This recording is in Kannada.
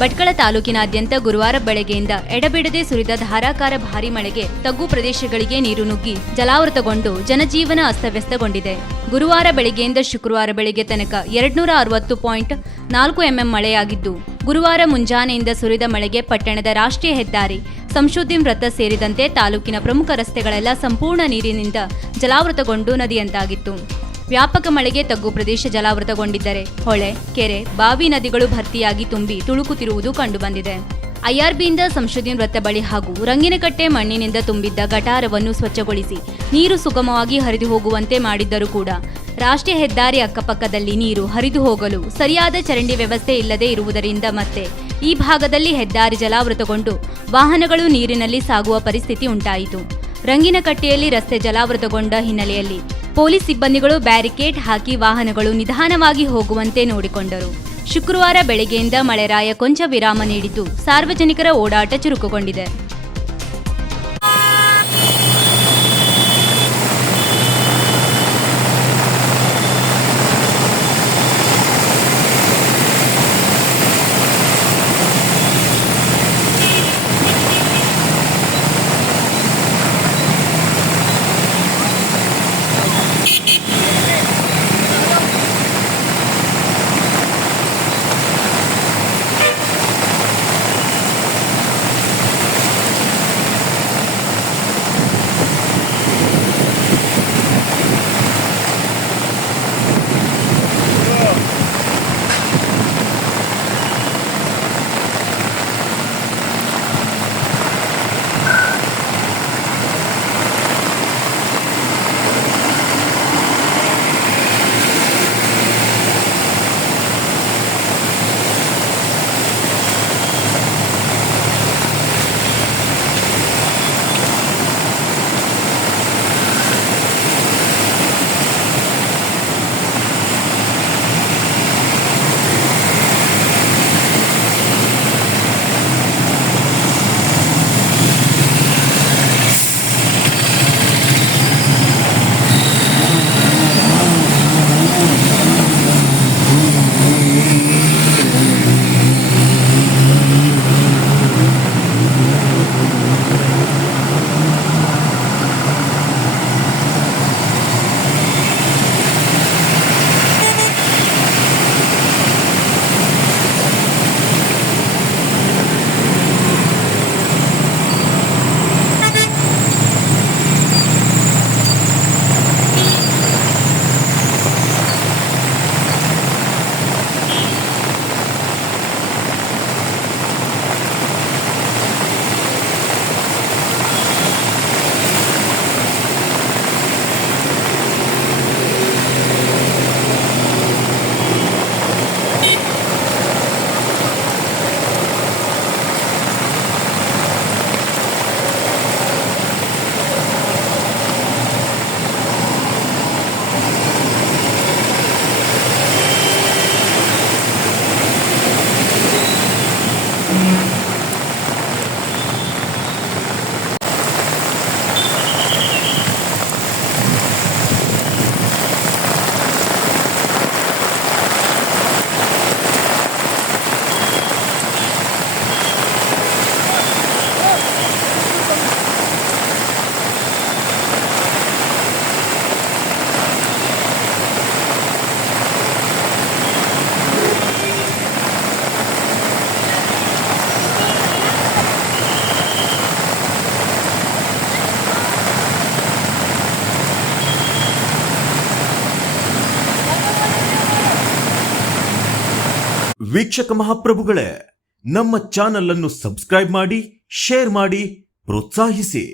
ಭಟ್ಕಳ ತಾಲೂಕಿನಾದ್ಯಂತ ಗುರುವಾರ ಬೆಳಗ್ಗೆಯಿಂದ ಎಡಬಿಡದೆ ಸುರಿದ ಧಾರಾಕಾರ ಭಾರೀ ಮಳೆಗೆ ತಗ್ಗು ಪ್ರದೇಶಗಳಿಗೆ ನೀರು ನುಗ್ಗಿ ಜಲಾವೃತಗೊಂಡು ಜನಜೀವನ ಅಸ್ತವ್ಯಸ್ತಗೊಂಡಿದೆ. ಗುರುವಾರ ಬೆಳಗ್ಗೆಯಿಂದ ಶುಕ್ರವಾರ ಬೆಳಗ್ಗೆ ತನಕ 260.4 ಎಂಎಂ ಮಳೆಯಾಗಿದ್ದು, ಗುರುವಾರ ಮುಂಜಾನೆಯಿಂದ ಸುರಿದ ಮಳೆಗೆ ಪಟ್ಟಣದ ರಾಷ್ಟ್ರೀಯ ಹೆದ್ದಾರಿ, ಸಂಶುದ್ದೀನ್ ವೃತ್ತ ಸೇರಿದಂತೆ ತಾಲೂಕಿನ ಪ್ರಮುಖ ರಸ್ತೆಗಳೆಲ್ಲ ಸಂಪೂರ್ಣ ನೀರಿನಿಂದ ಜಲಾವೃತಗೊಂಡು ನದಿಯಂತಾಗಿತ್ತು. ವ್ಯಾಪಕ ಮಳೆಗೆ ತಗ್ಗು ಪ್ರದೇಶ ಜಲಾವೃತಗೊಂಡಿದ್ದರೆ ಹೊಳೆ, ಕೆರೆ, ಬಾವಿ, ನದಿಗಳು ಭರ್ತಿಯಾಗಿ ತುಂಬಿ ತುಳುಕುತ್ತಿರುವುದು ಕಂಡುಬಂದಿದೆ. ಐಆರ್ಬಿಯಿಂದ ಸಂಶುದ್ದೀನ್ ವೃತ್ತ ಬಳಿ ಹಾಗೂ ರಂಗಿನಕಟ್ಟೆ ಮಣ್ಣಿನಿಂದ ತುಂಬಿದ್ದ ಗಟಾರವನ್ನು ಸ್ವಚ್ಛಗೊಳಿಸಿ ನೀರು ಸುಗಮವಾಗಿ ಹರಿದು ಹೋಗುವಂತೆ ಮಾಡಿದ್ದರೂ ಕೂಡ ರಾಷ್ಟ್ರೀಯ ಹೆದ್ದಾರಿ ಅಕ್ಕಪಕ್ಕದಲ್ಲಿ ನೀರು ಹರಿದು ಹೋಗಲು ಸರಿಯಾದ ಚರಂಡಿ ವ್ಯವಸ್ಥೆ ಇಲ್ಲದೆ ಇರುವುದರಿಂದ ಮತ್ತೆ ಈ ಭಾಗದಲ್ಲಿ ಹೆದ್ದಾರಿ ಜಲಾವೃತಗೊಂಡು ವಾಹನಗಳು ನೀರಿನಲ್ಲಿ ಸಾಗುವ ಪರಿಸ್ಥಿತಿ ಉಂಟಾಯಿತು. ರಂಗಿನಕಟ್ಟೆಯಲ್ಲಿ ರಸ್ತೆ ಜಲಾವೃತಗೊಂಡ ಹಿನ್ನೆಲೆಯಲ್ಲಿ ಪೊಲೀಸ್ ಸಿಬ್ಬಂದಿಗಳು ಬ್ಯಾರಿಕೇಡ್ ಹಾಕಿ ವಾಹನಗಳು ನಿಧಾನವಾಗಿ ಹೋಗುವಂತೆ ನೋಡಿಕೊಂಡರು. ಶುಕ್ರವಾರ ಬೆಳಗ್ಗೆಯಿಂದ ಮಳೆರಾಯ ಕೊಂಚ ವಿರಾಮ ನೀಡಿದ್ದು, ಸಾರ್ವಜನಿಕರ ಓಡಾಟ ಚುರುಕುಗೊಂಡಿದೆ. ವೀಕ್ಷಕ ಮಹಾಪ್ರಭುಗಳೇ, ನಮ್ಮ ಚಾನಲ್ ಅನ್ನು ಸಬ್ಸ್ಕ್ರೈಬ್ ಮಾಡಿ, ಶೇರ್ ಮಾಡಿ, ಪ್ರೋತ್ಸಾಹಿಸಿ.